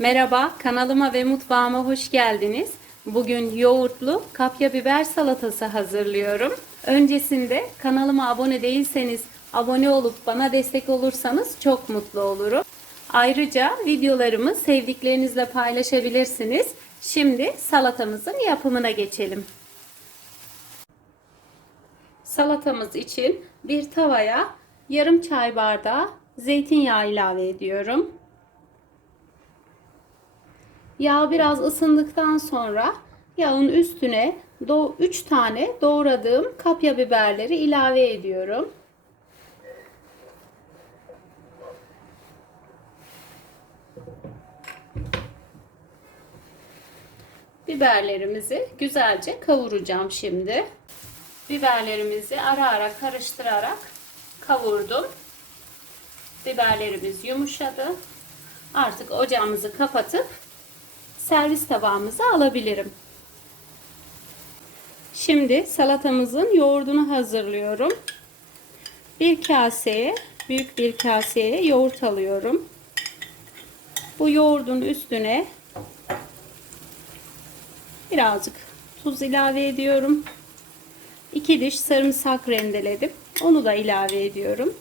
Merhaba, kanalıma ve mutfağıma hoş geldiniz. Bugün yoğurtlu kapya biber salatası hazırlıyorum. Öncesinde kanalıma abone değilseniz abone olup bana destek olursanız çok mutlu olurum. Ayrıca videolarımı sevdiklerinizle paylaşabilirsiniz. Şimdi salatamızın yapımına geçelim. Salatamız için bir tavaya yarım çay bardağı zeytinyağı ilave ediyorum. Yağ biraz ısındıktan sonra yağın üstüne 3 tane doğradığım kapya biberleri ilave ediyorum. Biberlerimizi güzelce kavuracağım şimdi. Biberlerimizi ara ara karıştırarak kavurdum. Biberlerimiz yumuşadı. Artık ocağımızı kapatıp servis tabağımıza alabilirim. Şimdi salatamızın yoğurdunu hazırlıyorum. Bir kaseye, büyük bir kaseye yoğurt alıyorum. Bu yoğurdun üstüne birazcık tuz ilave ediyorum. 2 diş sarımsak rendeledim. Onu da ilave ediyorum.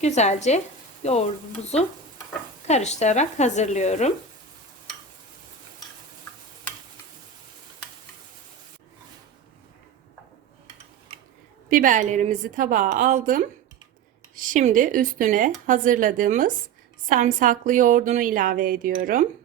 Güzelce yoğurdumuzu karıştırarak hazırlıyorum. Biberlerimizi tabağa aldım. Şimdi üstüne hazırladığımız sarımsaklı yoğurdunu ilave ediyorum.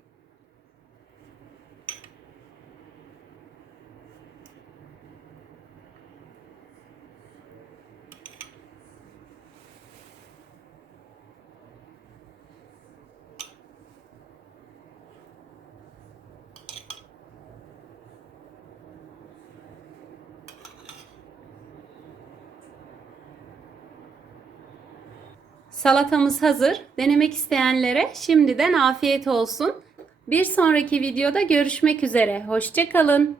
Salatamız hazır. Denemek isteyenlere şimdiden afiyet olsun. Bir sonraki videoda görüşmek üzere. Hoşçakalın.